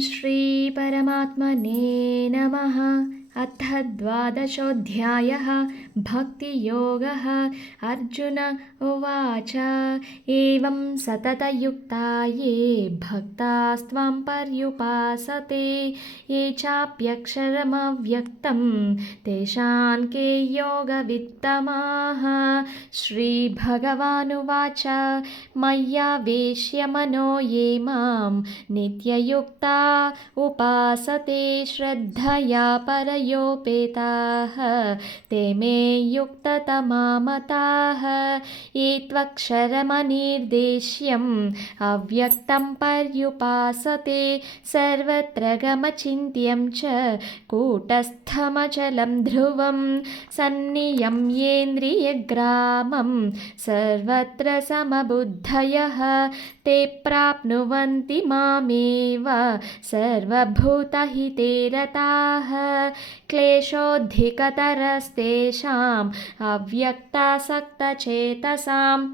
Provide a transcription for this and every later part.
श्री परमात्मने नमः। अथ 12ोऽध्यायः भक्तियोगः। अर्जुन उवाच एवं सततयुक्ता ये भक्तास्त्वां पर्युपासते ये चाप्यक्षरमव्यक्तं तेषां के योगवित्तमाः। श्रीभगवानुवाच मय्यावेश्य मनो ये मां नित्ययुक्ता उपासते श्रद्धया परयोपेताः ते मे युक्ततमा मताः। ये त्वक्षरमनिर्देश्यम् अव्यक्तं पर्युपासते सर्वत्र गमचिन्त्यं च कूटस्थमचलं ध्रुवं सन्नियम्येन्द्रियग्रामं सर्वत्र समबुद्धयः ते प्राप्नुवन्ति मामेव सर्वभूतहिते रताः। क्लेशोऽधिकतरस्तेषाम् अव्यक्तासक्तचेतसाम्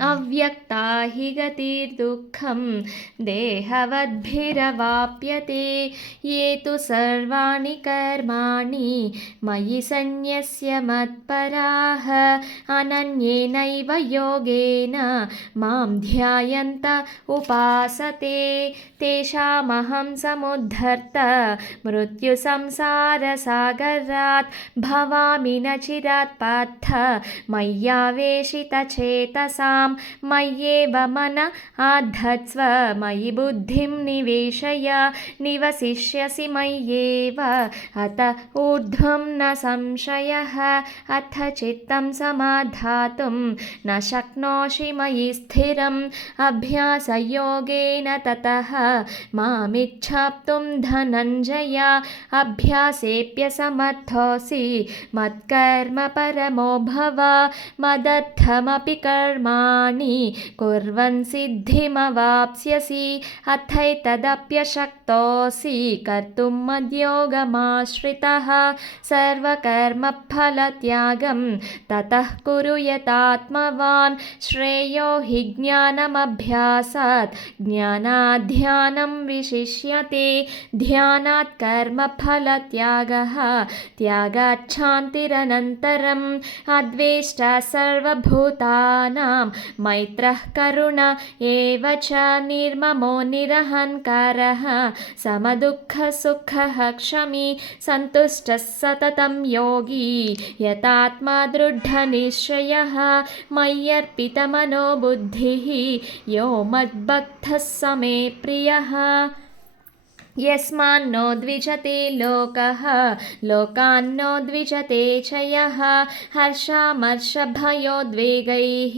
अव्यक्ता हि गतिर्दुःखं देहवद्भिरवाप्यते। ये तु सर्वाणि कर्माणि मयि सन्न्यस्य मत्पराः अनन्येनैव योगेन मां ध्यायन्त उपासते तेषामहं समुद्धर्ता मृत्युसंसारसागरात् भवामि न चिरात् पार्थ मय्यावेशितचेतसाम् मय्येव मन आधत्स्व मयि बुद्धिं निवेशय निवसिष्यसि मय्येव अत ऊर्ध्वं न संशयः। अथ चित्तं समाधातुं न शक्नोषि मयि स्थिरम् अभ्यासयोगेन ततः मामिच्छाप्तुं धनञ्जय अभ्यासेऽप्यसमर्थोऽसि मत्कर्म परमो भव मदर्थमपि कर्माणि कुर्वन् सिद्धिमवाप्स्यसि अथैतदप्यशक्तोऽसि कर्तुं मद्योगमाश्रितः। सर्वकर्मफलत्यागं ततः कुरु यतात्मवान् श्रेयो हि ज्ञानमभ्यासात् ज्ञानात् ध्यानं विशिष्यते ध्यानात् कर्मफलत्यागः त्यागात् शान्तिरनन्तरम् अद्वेष्टा सर्वभूतानां मैत्रः करुण एव च निर्ममो निरहङ्कारः समदुःखसुखः क्षमी सन्तुष्टः सततं योगी यतात्मा दृढनिश्चयः मय्यर्पितमनो बुद्धिः यो मद्भक्तः स मे प्रियः। यस्मान्नो द्विजते लोकः लोकान्नो द्विजते च यः हर्षामर्षभयोद्वेगैः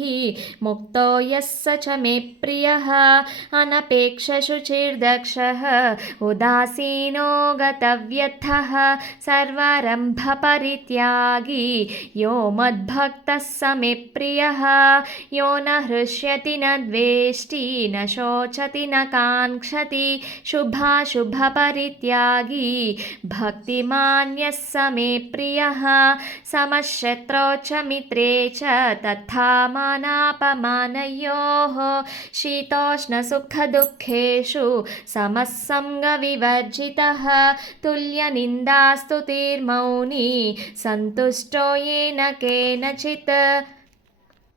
मुक्तो यः स च मे प्रियः। अनपेक्षशुचिर्दक्षः उदासीनो गतव्यर्थः सर्वारम्भपरित्यागी यो मद्भक्तः स मे प्रियः। यो न हृष्यति न द्वेष्टि न शोचति न काङ्क्षति शुभपरित्यागी भक्तिमान्यः स मे प्रियः। समशत्रौ च मित्रे च तथा मानापमानयोः शीतोष्णसुखदुःखेषु समः संगविवर्जितः तुल्यनिन्दास्तुतिर्मौनी सन्तुष्टो येन केनचित्।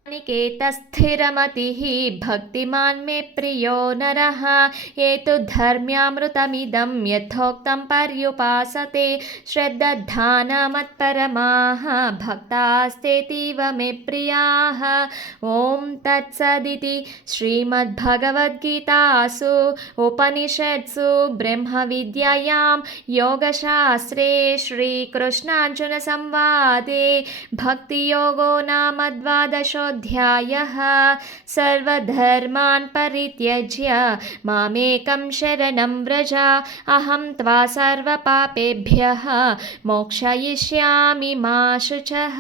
निकेतस्थिरमतिः भक्तिमान् मे प्रियो नरः ये तु धर्म्यामृतमिदं यथोक्तं पर्युपासते श्रद्धानमत्परमाः भक्तास्तेतीव मे प्रियाः। ॐ तत्सदिति श्रीमद्भगवद्गीतासु उपनिषत्सु ब्रह्मविद्यायां योगशास्त्रे श्रीकृष्णार्जुनसंवादे भक्तियोगो नाम 12ोऽध्यायः। सर्वधर्मान् परित्यज्य मामेकं शरणं व्रज अहं त्वा सर्वपापेभ्यः मोक्षयिष्यामि मा शुचः।